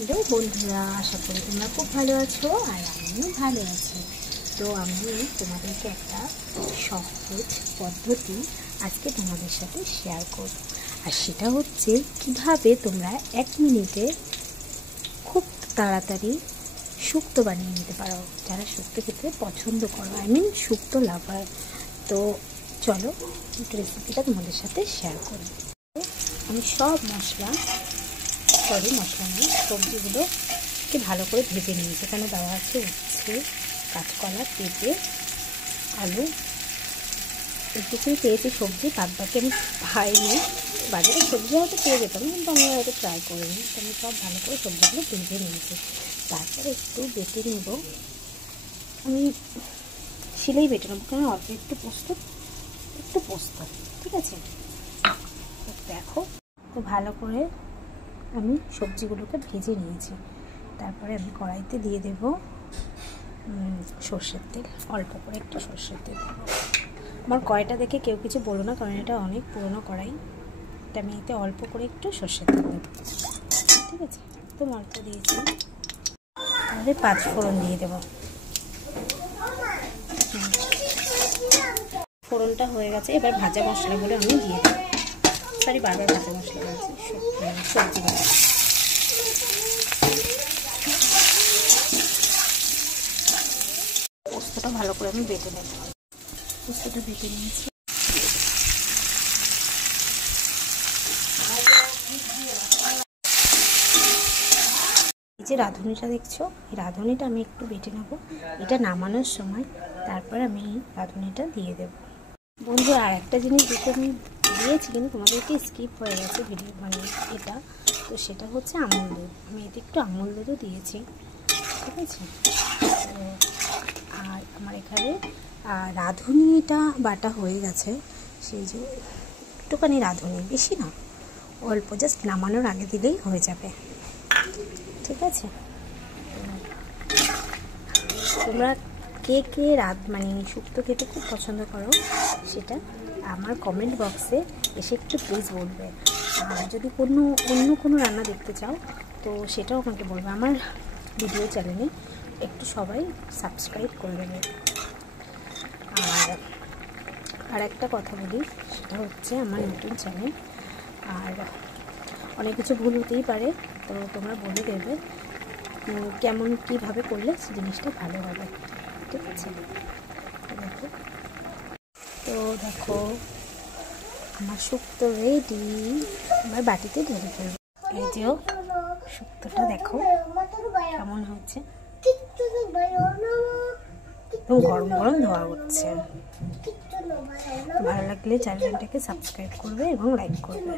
Hello বন্ধুরা, আশা করি তোমরা খুব ভালো আছো আর আমিও ভালো আছি। তো আমি তোমাদেরকে একটা সহজ পদ্ধতি আজকে তোমাদের সাথে শেয়ার করব, আর সেটা হচ্ছে কিভাবে তোমরা 1 মিনিটে খুব তাড়াতাড়ি শুক্তো বানিয়ে নিতে পারো। যারা শুক্তো খেতে পছন্দ করো, শুক্তো লাভার। তো চলো রেসিপিটা তোমাদের সাথে শেয়ার করি। আমি সব মশলা নিয়ে সবজিগুলোকে ভালো করে ভেজে নিই। সেখানে দেওয়া আছে উচ্ছে, কাঁচকলা, পেঁপে, আলু, কিছুই পেয়েছি সবজি। বাদ বাকি আমি খাইনি, বাজারে সবজি হয়তো পেয়ে যেতাম, কিন্তু আমি হয়তো ট্রাই করিনি। তো আমি সব ভালো করে সবজিগুলো ভেজে নিয়েছি। তারপরে একটু বেটে নেব, আমি শিলেই বেটে নেবো, কারণ অল্প একটু পোস্ত, ঠিক আছে। দেখো, তো ভালো করে আমি সবজিগুলোকে ভেজে নিয়েছি। তারপরে আমি কড়াইতে দিয়ে দেব সর্ষের তেল, অল্প করে একটু সর্ষের তেল দেবো। আমার কড়াইটা দেখে কেউ কিছু বলো না, কারণ এটা অনেক পুরনো কড়াই। তো আমি এতে অল্প করে একটু সর্ষের তেল দেবো, ঠিক আছে। একদম অল্প দিয়েছি। তাহলে 5 ফোড়ন দিয়ে দেবো। ফোড়নটা হয়ে গেছে, এবার ভাজা মশলাগুলো আমি দিয়ে দেবো। বারবার ভাজা মশলা আছে, সবজি ভাজা। পোস্তটা ভালো করে আমি বেটে নেব। পোস্তটা বেটে নিয়েছি। এই যে রাঁধুনিটা দেখছো, এই রাঁধুনিটা আমি একটু বেটে নেব। এটা নামানোর সময় তারপরে আমি এই রাঁধুনিটা দিয়ে দেব। বন্ধু, আর একটা জিনিস যেটা আমি দিয়েছি কিন্তু তোমাদেরকে স্কিপ হয়ে গেছে ভিডিও, এটা তো সেটা হচ্ছে আমুল দুধ। আমি এতে একটু আমুল দুধও দিয়েছি, ঠিক আছে। আর আমার এখানে রাঁধুনিটা বাটা হয়ে গেছে। সেই যে একটুখানি রাঁধুনি, বেশি না, অল্প, জাস্ট নামানোর আগে দিলেই হয়ে যাবে, ঠিক আছে। তোমরা কে শুক্তো খেতে খুব পছন্দ করো, সেটা আমার কমেন্ট বক্সে এসে একটু প্লিজ বলবে। আর যদি অন্য কোনো রান্না দেখতে চাও তো সেটাও আমাকে বলবে। আমার ভিডিও চ্যানেলে একটু সবাই সাবস্ক্রাইব করে দেবে। আর একটা কথা বলি, সেটা হচ্ছে আমার নতুন চ্যানেল, আর অনেক কিছু ভুল হতেই পারে, তো তোমরা বলে দেবে কীভাবে করলে সেই জিনিসটা ভালো হবে, ঠিক আছে। দেখো আমার শুক্তো রেডি। আমার বাটিতে ঢেলে ফেলবো। এই যে শুক্তোটা দেখো কেমন হচ্ছে, গরম গরম ধোয়া উঠছে। ভালো লাগলে চ্যানেলটাকে সাবস্ক্রাইব করবে এবং লাইক করবে।